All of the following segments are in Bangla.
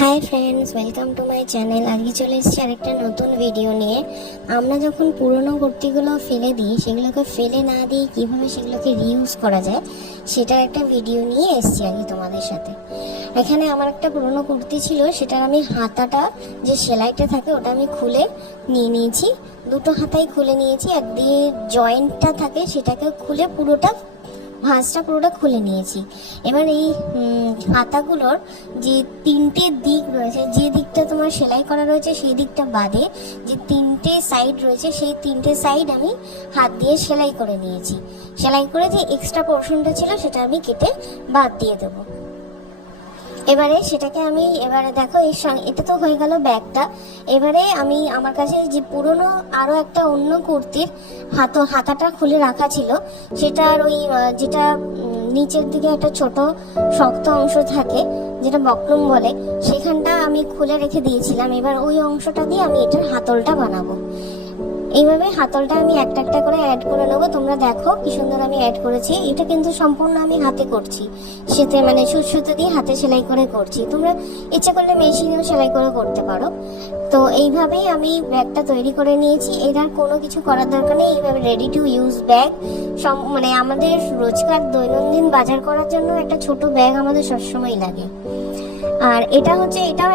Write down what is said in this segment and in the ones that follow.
Hi friends, welcome to my channel. আজকে চলে এসেছি আরেকটা নতুন ভিডিও নিয়ে। আমরা যখন পুরনো কুর্তিগুলো ফেলে দিই, সেগুলোকে ফেলে না দিয়ে কীভাবে সেগুলোকে রিউজ করা যায় সেটার একটা ভিডিও নিয়ে এসেছি আজকে তোমাদের সাথে। এখানে আমার একটা পুরনো কুর্তি ছিল, সেটার আমি হাতাটা যে সেলাইটা থাকে ওটা আমি খুলে নিয়েছি। দুটো হাতাই খুলে নিয়েছি, আর দিয়ে জয়েন্টটা থাকে সেটাকে খুলে ভাঁজটা পুরোটা খুলে নিয়েছি। এবার এই হাতাগুলোর যে তিনটে দিক রয়েছে, যে দিকটা তোমার সেলাই করা রয়েছে সেই দিকটা বাদে যে তিনটে সাইড রয়েছে, সেই তিনটে সাইড আমি হাত দিয়ে সেলাই করে নিয়েছি। সেলাই করে যে এক্সট্রা পোর্শনটা ছিল সেটা আমি কেটে বাদ দিয়ে দেবো। এবারে সেটাকে আমি দেখো এর সঙ্গে এটা তো হয়ে গেল ব্যাগটা। এবারে আমি আমার কাছে যে পুরনো আরও একটা অন্য কুর্তির হাতাটা খুলে রাখা ছিল, সেটার ওই যেটা নিচের দিকে একটা ছোট শক্ত অংশ থাকে যেটা বক্রম বলে, সেখানটা আমি খুলে রেখে দিয়েছিলাম। এবার ওই অংশটা দিয়ে আমি এটার হাতলটা বানাবো। এইভাবে হাতলটা আমি একটা একটা করে অ্যাড করে নেবো। তোমরা দেখো কি সুন্দর আমি অ্যাড করেছি। এটা কিন্তু সম্পূর্ণ আমি হাতে করছি, সুতো দিয়ে হাতে সেলাই করে করছি। তোমরা ইচ্ছে করলে মেশিনেও সেলাই করে করতে পারো। তো এইভাবেই আমি ব্যাগটা তৈরি করে নিয়েছি। এটার কোনো কিছু করার দরকার নেই। এইভাবে রেডি টু ইউজ ব্যাগ, আমাদের রোজকার দৈনন্দিন বাজার করার জন্য একটা ছোট ব্যাগ আমাদের সবসময় লাগে। আর এটাও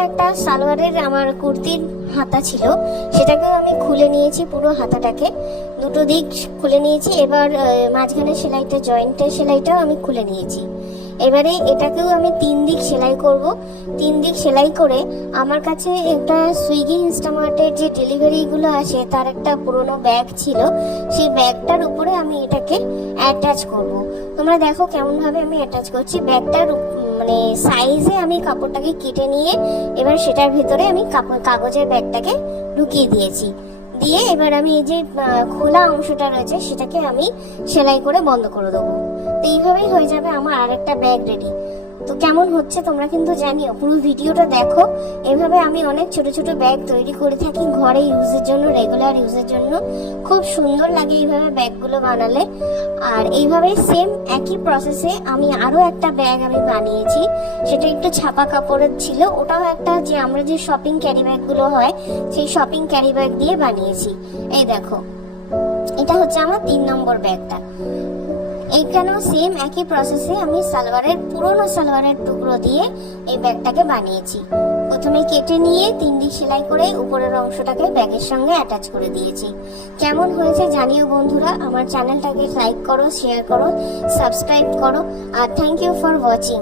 একটা সালোয়ারের আমার কুর্তির হাতা ছিল, সেটাকেও আমি খুলে নিয়েছি। পুরো হাতাটাকে দুটো দিক খুলে নিয়েছি। এবার মাঝখানে জয়েন্টের সেলাইটাও আমি খুলে নিয়েছি। এবারে এটাকেও আমি 3 দিক সেলাই করব। 3 দিক সেলাই করে আমার কাছে একটা সুইগি ইনস্টামার্টের যে ডেলিভারিগুলো আসে তার একটা পুরোনো ব্যাগ ছিল, সেই ব্যাগটার উপরে আমি এটাকে অ্যাটাচ করব। তোমরা দেখো কেমন ভাবে আমি অ্যাটাচ করছি। ব্যাগটার সাইজে আমি কাপড়টাকে কেটে নিয়ে এবার সেটার ভিতরে আমি কাগজের ব্যাগটাকে ঢুকিয়ে দিয়েছি। দিয়ে এবার আমি এই যে খোলা অংশটা রয়েছে সেটাকে আমি সেলাই করে বন্ধ করে দেবো। তো এইভাবেই হয়ে যাবে আমার আরেকটা ব্যাগ রেডি। তো কেমন হচ্ছে তোমরা কিন্তু জানিও, পুরো ভিডিওটা দেখো। এভাবে আমি অনেক ছোট ছোট ব্যাগ তৈরি করে থাকি ঘরে ইউজের জন্য, রেগুলার ইউজের জন্য। খুব সুন্দর লাগে এইভাবে ব্যাগগুলো বানালে। আর এইভাবেই সেম একই প্রসেসে আমি আরও একটা ব্যাগ আমি বানিয়েছি। সেটা একটু ছাপা কাপড়ের ছিল। ওটাও একটা যে আমরা যে শপিং ক্যারি ব্যাগগুলো হয় সেই শপিং ক্যারি ব্যাগ দিয়ে বানিয়েছি। এই দেখো, এটা হচ্ছে আমার 3 নম্বর ব্যাগটা। এইখানেও সেম একই প্রসেসে আমি পুরোনো সালোয়ারের টুকরো দিয়ে এই ব্যাগটাকে বানিয়েছি। প্রথমে কেটে নিয়ে 3 দিক সেলাই করে উপরের অংশটাকে ব্যাগের সঙ্গে অ্যাটাচ করে দিয়েছি। কেমন হয়েছে জানিও বন্ধুরা। আমার চ্যানেলটাকে লাইক করো, শেয়ার করো, সাবস্ক্রাইব করো। আর থ্যাংক ইউ ফর ওয়াচিং।